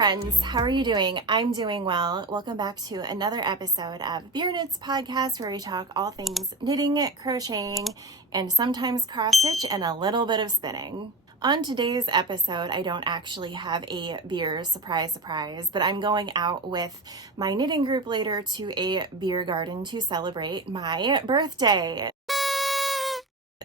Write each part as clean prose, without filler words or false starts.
friends, how are you doing? I'm doing well. Welcome back to another episode of Beer Knits Podcast, where we talk all things knitting, crocheting, and sometimes cross stitch and a little bit of spinning. On today's episode, I don't actually have a beer, surprise, but I'm going out with my knitting group later to a beer garden to celebrate my birthday.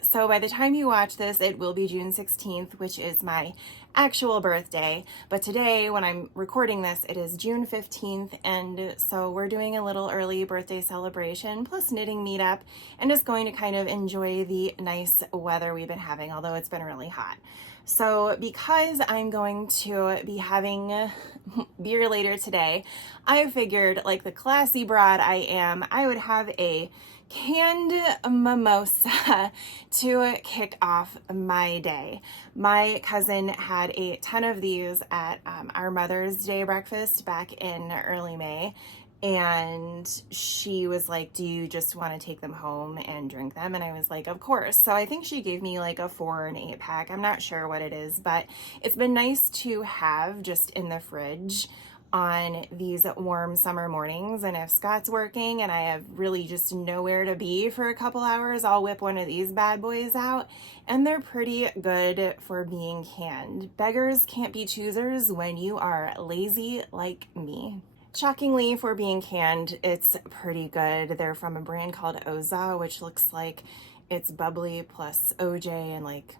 So by the time you watch this, it will be June 16th, which is my actual birthday. But today, when I'm recording this, it is June 15th. And so we're doing a little early birthday celebration plus knitting meetup and just going to kind of enjoy the nice weather we've been having, although it's been really hot. So because I'm going to be having beer later today, I figured, like the classy broad I am, I would have a canned mimosa to kick off my day. My cousin had a ton of these at our Mother's Day breakfast back in early May, and she was like, do you just want to take them home and drink them? And I was like, of course. So I think she gave me like a 4 and 8 pack. I'm not sure what it is, but it's been nice to have just in the fridge on these warm summer mornings. And if Scott's working and I have really just nowhere to be for a couple hours, I'll whip one of these bad boys out, and they're pretty good for being canned. Beggars can't be choosers when you are lazy like me. Shockingly, for being canned, it's pretty good. They're from a brand called Oza, which looks like it's bubbly plus OJ, and like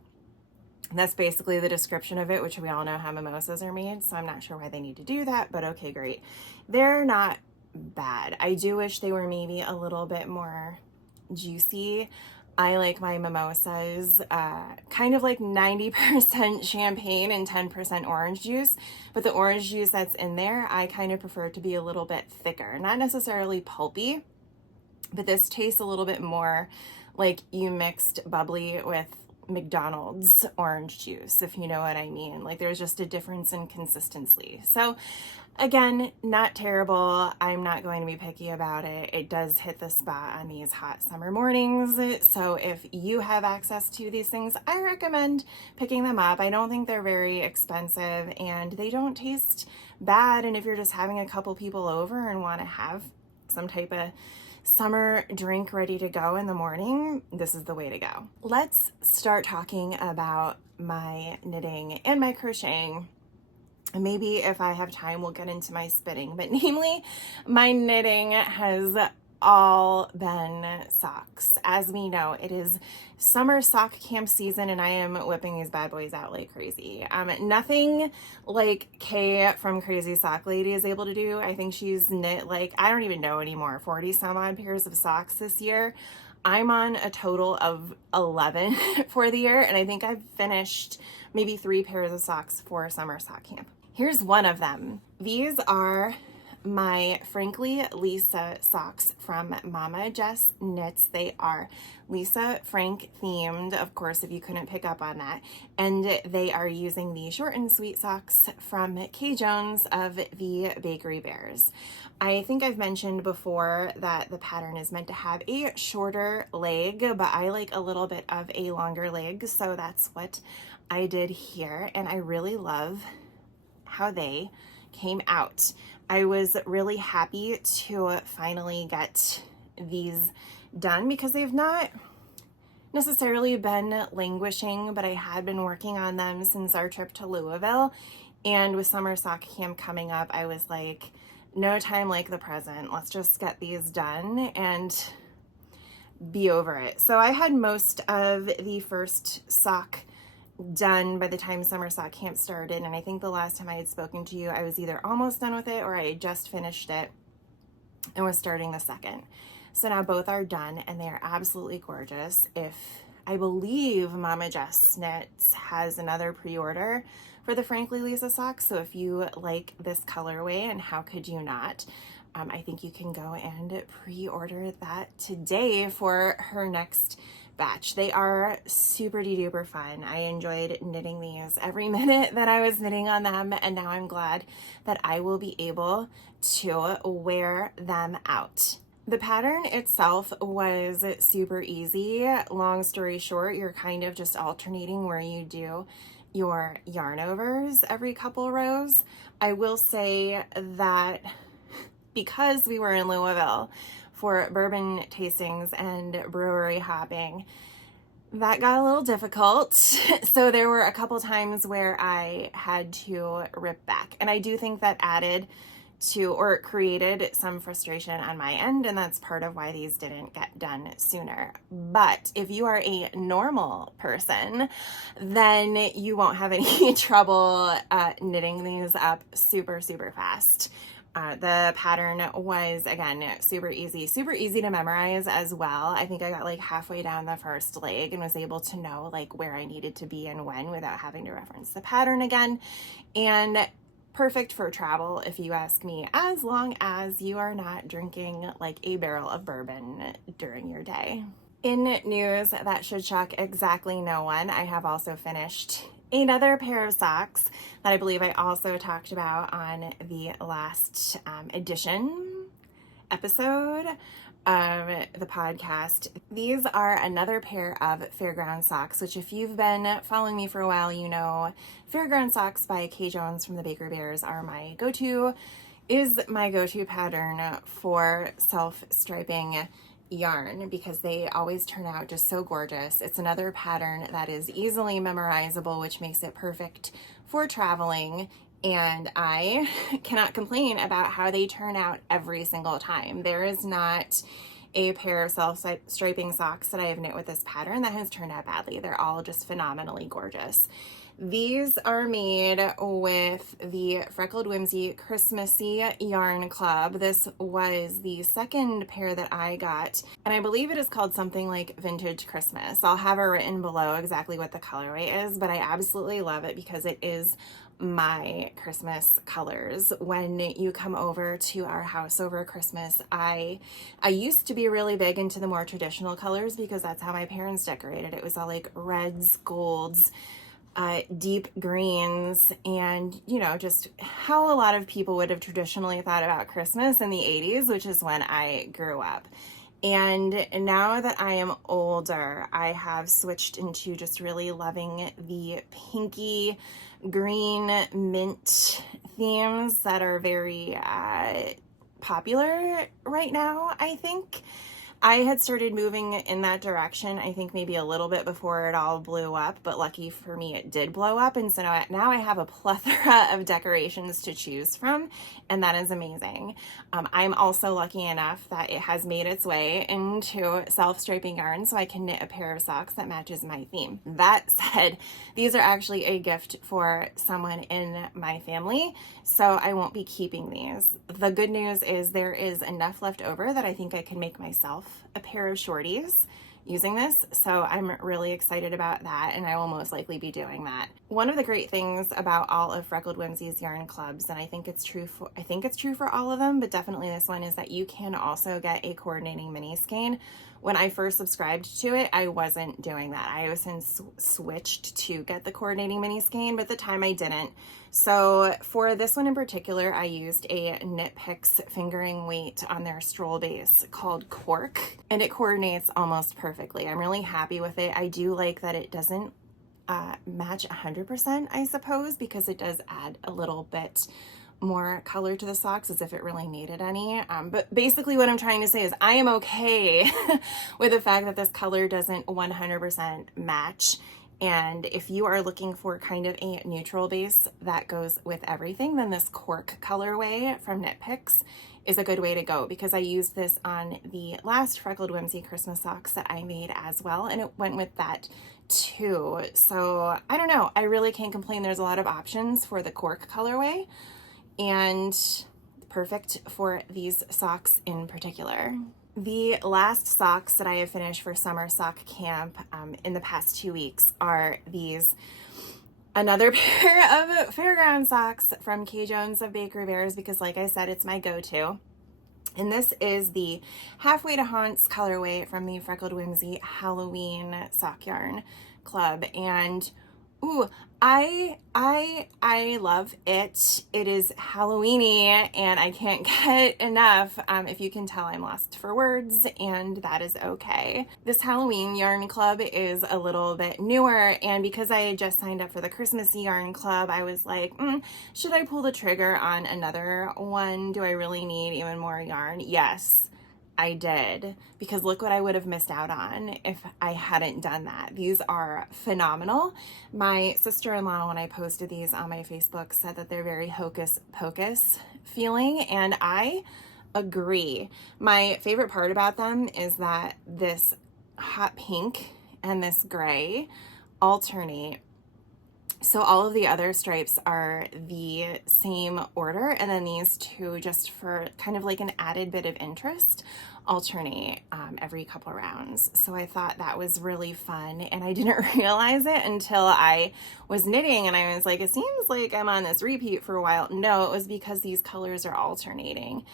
that's basically the description of it, which we all know how mimosas are made, so I'm not sure why they need to do that, but okay, great. They're not bad. I do wish they were maybe a little bit more juicy. I like my mimosas kind of like 90% champagne and 10% orange juice, but the orange juice that's in there, I kind of prefer it to be a little bit thicker. Not necessarily pulpy, but this tastes a little bit more like you mixed bubbly with McDonald's orange juice, if you know what I mean. Like there's just a difference in consistency. So again, not terrible. I'm not going to be picky about it. It does hit the spot on these hot summer mornings. So if you have access to these things, I recommend picking them up. I don't think they're very expensive and they don't taste bad. And if you're just having a couple people over and want to have some type of summer drink ready to go in the morning, this is the way to go. Let's start talking about my knitting and my crocheting. And maybe if I have time, we'll get into my spinning, but namely my knitting has all been socks. As we know, it is summer sock camp season and I am whipping these bad boys out like crazy. Nothing like Kay from Crazy Sock Lady is able to do. I think she's knit like, I don't even know anymore, 40 some odd pairs of socks this year. I'm on a total of 11 for the year, and I think I've finished maybe 3 pairs of socks for summer sock camp. Here's one of them. These are my Frankly Lisa socks from Mama Jess Knits. They are Lisa Frank themed, of course, if you couldn't pick up on that. And they are using the short and sweet socks from Kay Jones of the Bakery Bears. I think I've mentioned before that the pattern is meant to have a shorter leg, but I like a little bit of a longer leg, so that's what I did here. And I really love how they came out. I was really happy to finally get these done because they've not necessarily been languishing, but I had been working on them since our trip to Louisville. And with summer sock camp coming up, I was like, no time like the present. Let's just get these done and be over it. So I had most of the first sock done by the time summer sock camp started, and I think the last time I had spoken to you, I was either almost done with it or I had just finished it and was starting the second. So now both are done and they are absolutely gorgeous. I believe Mama Jess Knits has another pre-order for the Frankly Lisa socks, so if you like this colorway, and how could you not, I think you can go and pre-order that today for her next batch. They are super duper fun. I enjoyed knitting these every minute that I was knitting on them, and now I'm glad that I will be able to wear them out. The pattern itself was super easy. Long story short, you're kind of just alternating where you do your yarn overs every couple rows. I will say that because we were in Louisville for bourbon tastings and brewery hopping, that got a little difficult. So there were a couple times where I had to rip back. And I do think that added to, or created some frustration on my end, and that's part of why these didn't get done sooner. But if you are a normal person, then you won't have any trouble knitting these up super, super fast. The pattern was, again, super easy to memorize as well. I think I got like halfway down the first leg and was able to know like where I needed to be and when without having to reference the pattern again. And perfect for travel, if you ask me, as long as you are not drinking like a barrel of bourbon during your day. In news that should shock exactly no one, I have also finished another pair of socks that I believe I also talked about on the last edition episode of the podcast. These are another pair of Fairground socks, which if you've been following me for a while, you know Fairground socks by Kay Jones from the Baker Bears are my go-to pattern for self-striping yarn because they always turn out just so gorgeous. It's another pattern that is easily memorizable, which makes it perfect for traveling, and I cannot complain about how they turn out every single time. There is not a pair of self-striping socks that I have knit with this pattern that has turned out badly. They're all just phenomenally gorgeous. These are made with the Freckled Whimsy Christmassy Yarn Club. This was the second pair that I got, and I believe it is called something like Vintage Christmas. I'll have it written below exactly what the colorway is, but I absolutely love it because it is my Christmas colors. When you come over to our house over Christmas, I used to be really big into the more traditional colors because that's how my parents decorated. It was all like reds, golds, deep greens, and you know, just how a lot of people would have traditionally thought about Christmas in the 80s, which is when I grew up. And now that I am older, I have switched into just really loving the pinky green mint themes that are very popular right now, I think. I had started moving in that direction, I think maybe a little bit before it all blew up, but lucky for me it did blow up, and so now I have a plethora of decorations to choose from, and that is amazing. I'm also lucky enough that it has made its way into self-striping yarn, so I can knit a pair of socks that matches my theme. That said, these are actually a gift for someone in my family, so I won't be keeping these. The good news is there is enough left over that I think I can make myself a pair of shorties using this, so I'm really excited about that, and I will most likely be doing that. One of the great things about all of Freckled Whimsy's yarn clubs, and I think it's true for all of them, but definitely this one, is that you can also get a coordinating mini skein. When I first subscribed to it, I wasn't doing that. I was switched to get the coordinating mini skein, but at the time I didn't. So for this one in particular, I used a Knit Picks fingering weight on their stroll base called Cork, and it coordinates almost perfectly. I'm really happy with it. I do like that it doesn't match 100%, I suppose, because it does add a little bit more color to the socks as if it really needed any. But basically what I'm trying to say is I am okay with the fact that this color doesn't 100% match. And if you are looking for kind of a neutral base that goes with everything, then this Cork colorway from Knit Picks is a good way to go, because I used this on the last Freckled Whimsy Christmas socks that I made as well, and it went with that too. So I don't know, I really can't complain. There's a lot of options for the Cork colorway, and perfect for these socks in particular. The last socks that I have finished for summer sock camp in the past 2 weeks are these. Another pair of Fairground socks from Kay Jones of Baker Bears, because like I said, it's my go-to. And this is the Halfway to Haunts colorway from the Freckled Whimsy Halloween Sock Yarn Club. And Ooh, I love it. It is Halloweeny and I can't get enough. If you can tell, I'm lost for words, and that is okay. This Halloween yarn club is a little bit newer, and because I had just signed up for the Christmas yarn club, I was like, should I pull the trigger on another one? Do I really need even more yarn? Yes, I did, because look what I would have missed out on if I hadn't done that. These are phenomenal. My sister-in-law, when I posted these on my Facebook, said that they're very hocus pocus feeling, and I agree. My favorite part about them is that this hot pink and this gray alternate. So all of the other stripes are the same order, and then these two, just for kind of like an added bit of interest, alternate every couple rounds. So I thought that was really fun, and I didn't realize it until I was knitting, and I was like, it seems like I'm on this repeat for a while. No, it was because these colors are alternating.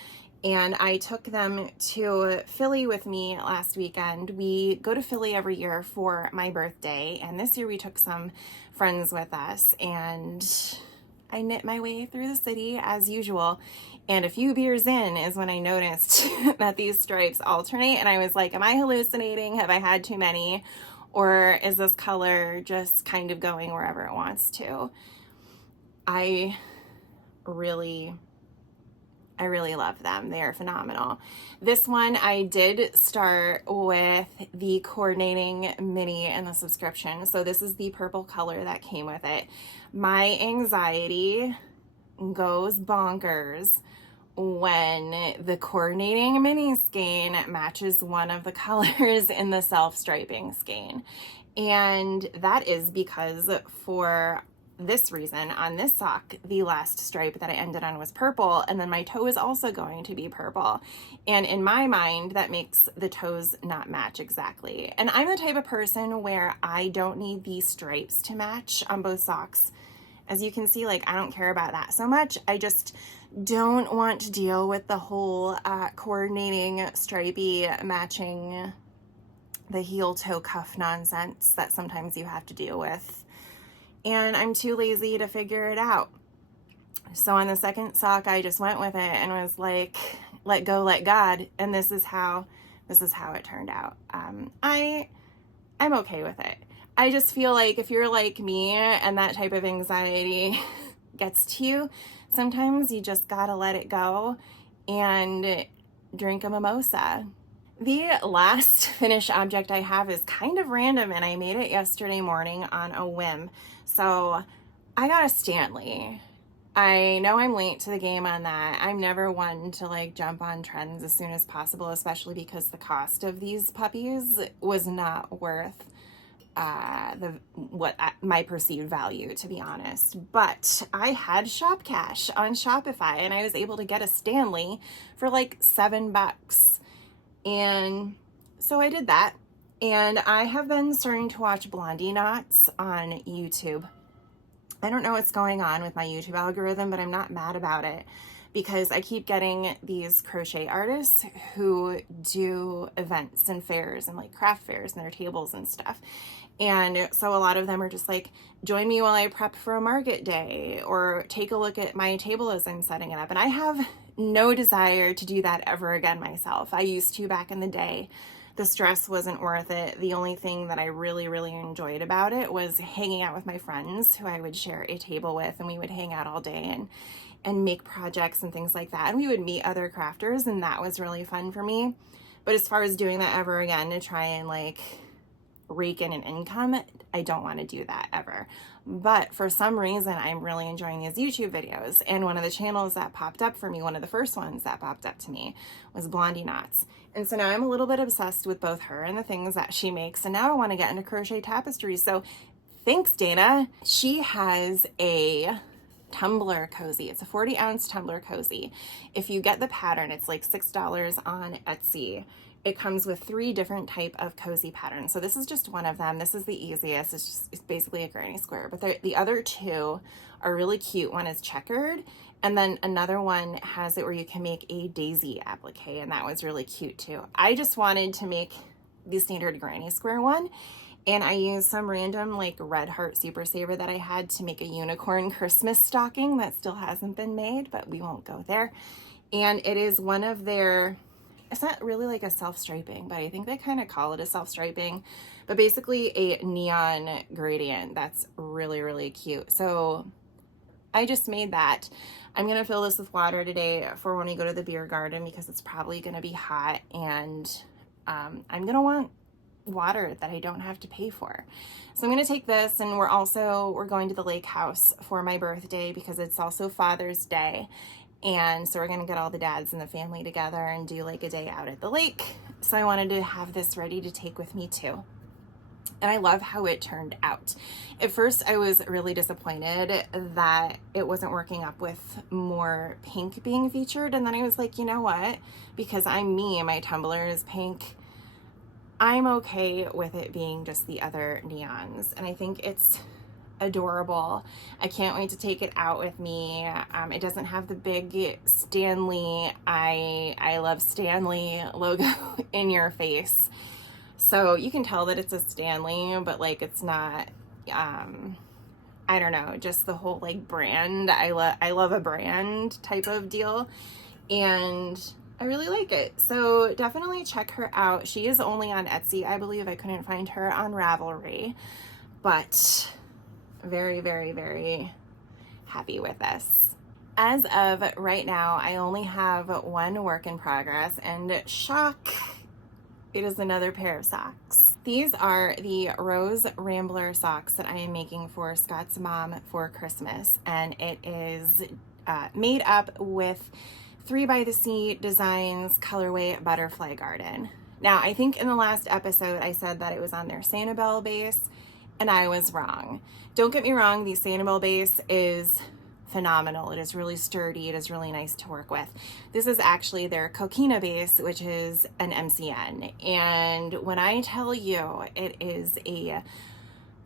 And I took them to Philly with me last weekend. We go to Philly every year for my birthday, and this year we took some friends with us, and I knit my way through the city as usual. And a few beers in is when I noticed that these stripes alternate, and I was like, am I hallucinating? Have I had too many? Or is this color just kind of going wherever it wants to? I really love them. They are phenomenal. This one I did start with the coordinating mini in the subscription. So this is the purple color that came with it. My anxiety goes bonkers when the coordinating mini skein matches one of the colors in the self-striping skein. And that is because for this reason, on this sock, the last stripe that I ended on was purple, and then my toe is also going to be purple. And in my mind, that makes the toes not match exactly. And I'm the type of person where I don't need these stripes to match on both socks. As you can see, like, I don't care about that so much. I just don't want to deal with the whole coordinating stripey matching the heel toe cuff nonsense that sometimes you have to deal with. And I'm too lazy to figure it out. So on the second sock, I just went with it and was like, let go, let God. And this is how it turned out. I'm okay with it. I just feel like if you're like me and that type of anxiety gets to you, sometimes you just gotta let it go and drink a mimosa. The last finished object I have is kind of random, and I made it yesterday morning on a whim. So I got a Stanley. I know I'm late to the game on that. I'm never one to like jump on trends as soon as possible, especially because the cost of these puppies was not worth my perceived value, to be honest. But I had shop cash on Shopify, and I was able to get a Stanley for like $7. And so I did that, and I have been starting to watch Blondie Knots on YouTube. I don't know what's going on with my YouTube algorithm, but I'm not mad about it, because I keep getting these crochet artists who do events and fairs and like craft fairs and their tables and stuff. And so a lot of them are just like, join me while I prep for a market day, or take a look at my table as I'm setting it up. And I have no desire to do that ever again myself. I used to back in the day. The stress wasn't worth it. The only thing that I really enjoyed about it was hanging out with my friends who I would share a table with, and we would hang out all day and make projects and things like that. And we would meet other crafters, and that was really fun for me. But as far as doing that ever again to try and like rake in an income, I don't want to do that ever. But for some reason, I'm really enjoying these YouTube videos. And one of the channels that popped up for me, one of the first ones that popped up to me, was Blondie Knots. And so now I'm a little bit obsessed with both her and the things that she makes. And now I want to get into crochet tapestries. So thanks, Dana. She has a tumbler cozy. It's a 40-ounce tumbler cozy. If you get the pattern, it's like $6 on Etsy. It comes with 3 different type of cozy patterns. So this is just one of them. This is the easiest. It's basically a granny square, but the other 2 are really cute. One is checkered, and then another one has it where you can make a daisy applique, and that was really cute too. I just wanted to make the standard granny square one, And I used some random like red heart super saver that I had to make a unicorn Christmas stocking that still hasn't been made, but we won't go there. And it is one of their, it's not really like a self-striping, but I think they kind of call it a self-striping, but basically a neon gradient that's really, really cute. So I just made that. I'm gonna fill this with water today for when we go to the beer garden because it's probably gonna be hot, and I'm gonna want water that I don't have to pay for. So I'm gonna take this, and we're going to the lake house for my birthday because it's also Father's Day. And so we're gonna get all the dads in the family together and do like a day out at the lake. So I wanted to have this ready to take with me too. And I love how it turned out. At first, I was really disappointed that it wasn't working up with more pink being featured. And then I was like, you know what? Because I'm me and my tumbler is pink, I'm okay with it being just the other neons. And I think it's adorable. I can't wait to take it out with me. It doesn't have the big Stanley, I love Stanley logo in your face. So you can tell that it's a Stanley, but like it's not, I don't know, just the whole like brand. I love a brand type of deal, and I really like it. So definitely check her out. She is only on Etsy, I believe. I couldn't find her on Ravelry, but very, very, very happy with this. As of right now, I only have one work in progress, and shock, it is another pair of socks. These are the Rose Rambler socks that I am making for Scott's mom for Christmas, and it is made up with 3 by the Sea Designs colorway Butterfly Garden. Now, I think in the last episode I said that it was on their Sanibel base, and I was wrong. Don't get me wrong, the Sanibel base is phenomenal. It is really sturdy. It is really nice to work with. This is actually their Coquina base, which is an MCN. And when I tell you it is a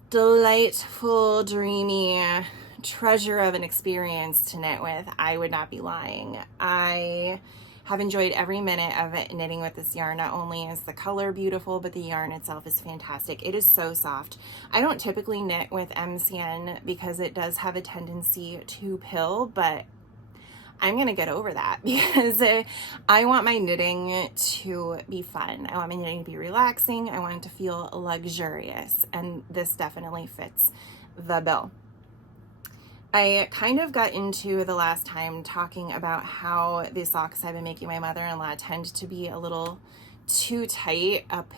delightful, dreamy treasure of an experience to knit with, I would not be lying. I have enjoyed every minute of it knitting with this yarn. Not only is the color beautiful, but the yarn itself is fantastic. It is so soft. I don't typically knit with MCN because it does have a tendency to pill, but I'm gonna get over that because I want my knitting to be fun. I want my knitting to be relaxing. I want it to feel luxurious, and this definitely fits the bill. I kind of got into the last time talking about how the socks I've been making my mother-in-law tend to be a little too tight up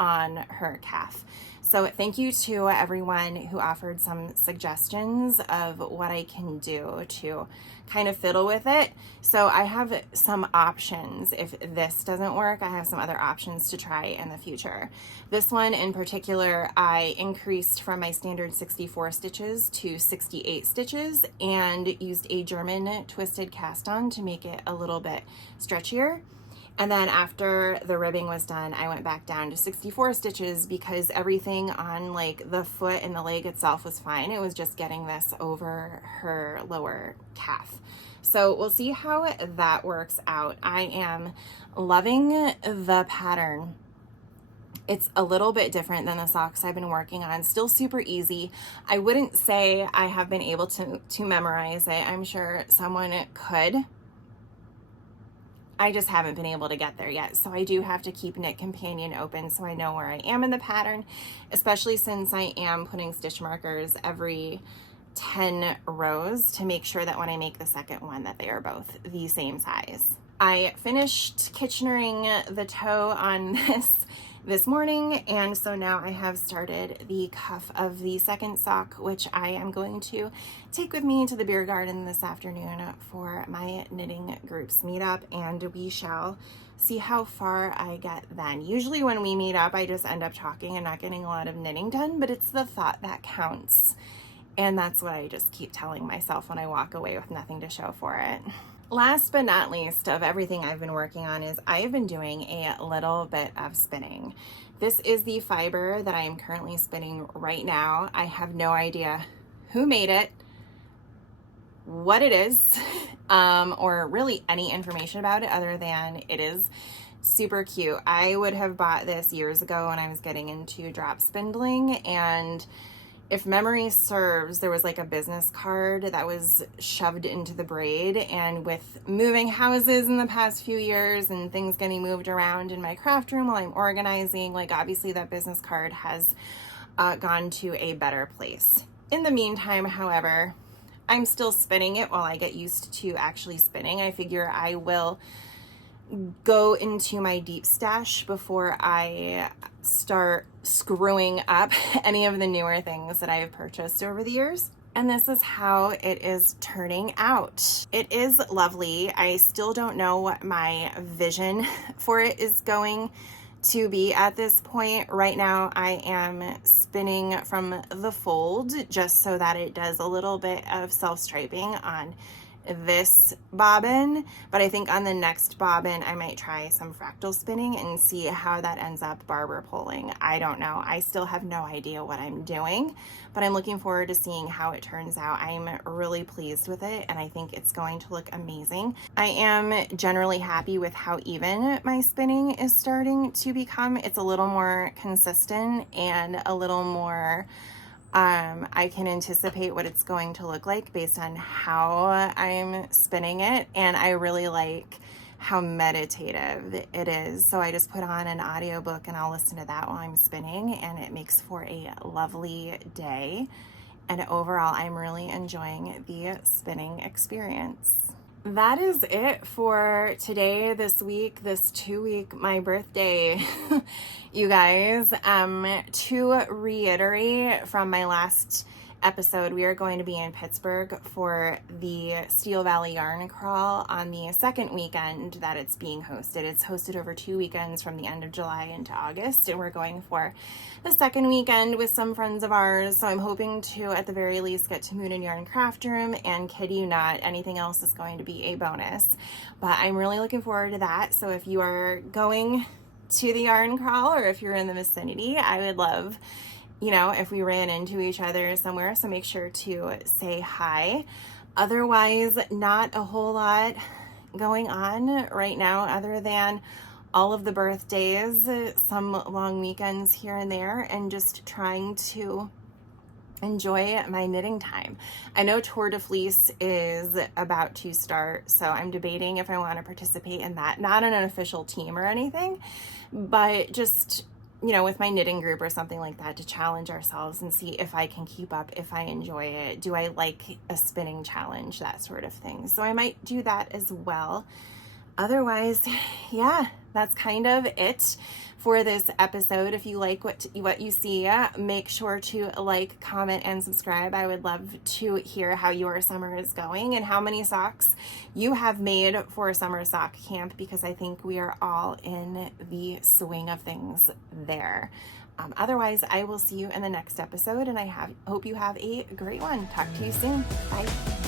on her calf. So thank you to everyone who offered some suggestions of what I can do to kind of fiddle with it. So I have some options. If this doesn't work, I have some other options to try in the future. This one in particular, I increased from my standard 64 stitches to 68 stitches and used a German twisted cast on to make it a little bit stretchier. And then after the ribbing was done, I went back down to 64 stitches because everything on like the foot and the leg itself was fine. It was just getting this over her lower calf. So we'll see how that works out. I am loving the pattern. It's a little bit different than the socks I've been working on. Still super easy. I wouldn't say I have been able to memorize it. I'm sure someone could. I just haven't been able to get there yet. So I do have to keep Knit Companion open so I know where I am in the pattern, especially since I am putting stitch markers every 10 rows to make sure that when I make the second one that they are both the same size. I finished Kitchenering the toe on this morning, and so now I have started the cuff of the second sock, which I am going to take with me to the beer garden this afternoon for my knitting groups meetup, and we shall see how far I get then. Usually when we meet up, I just end up talking and not getting a lot of knitting done, but it's the thought that counts, and that's what I just keep telling myself when I walk away with nothing to show for it. Last but not least of everything I've been working on is I've been doing a little bit of spinning. This is the fiber that I am currently spinning right now. I have no idea who made it, what it is, or really any information about it other than it is super cute. I would have bought this years ago when I was getting into drop spindling, and if memory serves, there was like a business card that was shoved into the braid, and with moving houses in the past few years and things getting moved around in my craft room while I'm organizing, like obviously that business card has gone to a better place. In the meantime, however, I'm still spinning it while I get used to actually spinning. I figure I will go into my deep stash before I start screwing up any of the newer things that I have purchased over the years. And this is how it is turning out. It is lovely. I still don't know what my vision for it is going to be at this point. Right now I am spinning from the fold just so that it does a little bit of self-striping on this bobbin, but I think on the next bobbin I might try some fractal spinning and see how that ends up barber pulling. I don't know. I still have no idea what I'm doing, but I'm looking forward to seeing how it turns out. I'm really pleased with it, and I think it's going to look amazing. I am generally happy with how even my spinning is starting to become. It's a little more consistent and a little more I can anticipate what it's going to look like based on how I'm spinning it, and I really like how meditative it is. So I just put on an audiobook and I'll listen to that while I'm spinning, and it makes for a lovely day. And overall, I'm really enjoying the spinning experience. That is it for today, this week, this 2 week, my birthday, you guys. To reiterate from my last episode, we are going to be in Pittsburgh for the Steel Valley Yarn Crawl on the second weekend that it's being hosted. It's hosted over 2 weekends from the end of July into August, and we're going for the second weekend with some friends of ours. So I'm hoping to, at the very least, get to Moon and Yarn Craft Room, and kid you not, anything else is going to be a bonus. But I'm really looking forward to that. So if you are going to the yarn crawl, or if you're in the vicinity, I would love, if we ran into each other somewhere, so make sure to say hi. Otherwise, not a whole lot going on right now other than all of the birthdays, some long weekends here and there, and just trying to enjoy my knitting time. I know Tour de Fleece is about to start, so I'm debating if I want to participate in that. Not on an official team or anything, but just with my knitting group or something like that, to challenge ourselves and see if I can keep up, if I enjoy it. Do I like a spinning challenge, that sort of thing. So I might do that as well. Otherwise, yeah, that's kind of it for this episode. If you like what you see, make sure to like, comment, and subscribe. I would love to hear how your summer is going and how many socks you have made for summer sock camp, because I think we are all in the swing of things there. Otherwise, I will see you in the next episode, and I hope you have a great one. Talk to you soon. Bye.